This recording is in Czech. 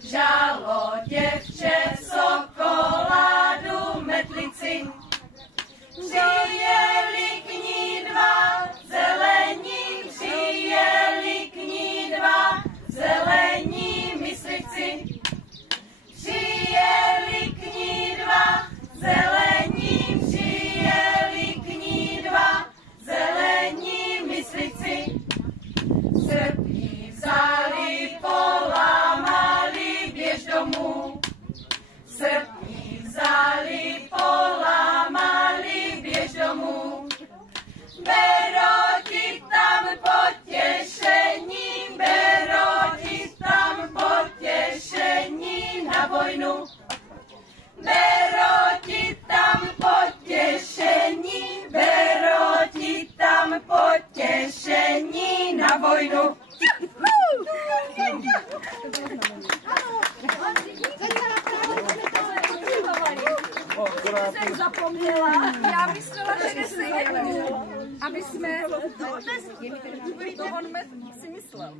Žalo děvče sokoládu metlici, přijeli k ní dva zelení, přijeli k ní dva zelení myslivci. Přijeli k ní dva zelení, přijeli k ní dva zelení myslivci. Srp jí vzali, polámali, běž domů. Srp jí vzali, polámali, běž domů. Bero ti tam potěšení, bero ti tam potěšení na vojnu. Bero ti tam potěšení, bero ti tam potěšení na vojnu. Jsem zapomněla. Já myslela, že nesejeli. Aby jsme... To on si myslel.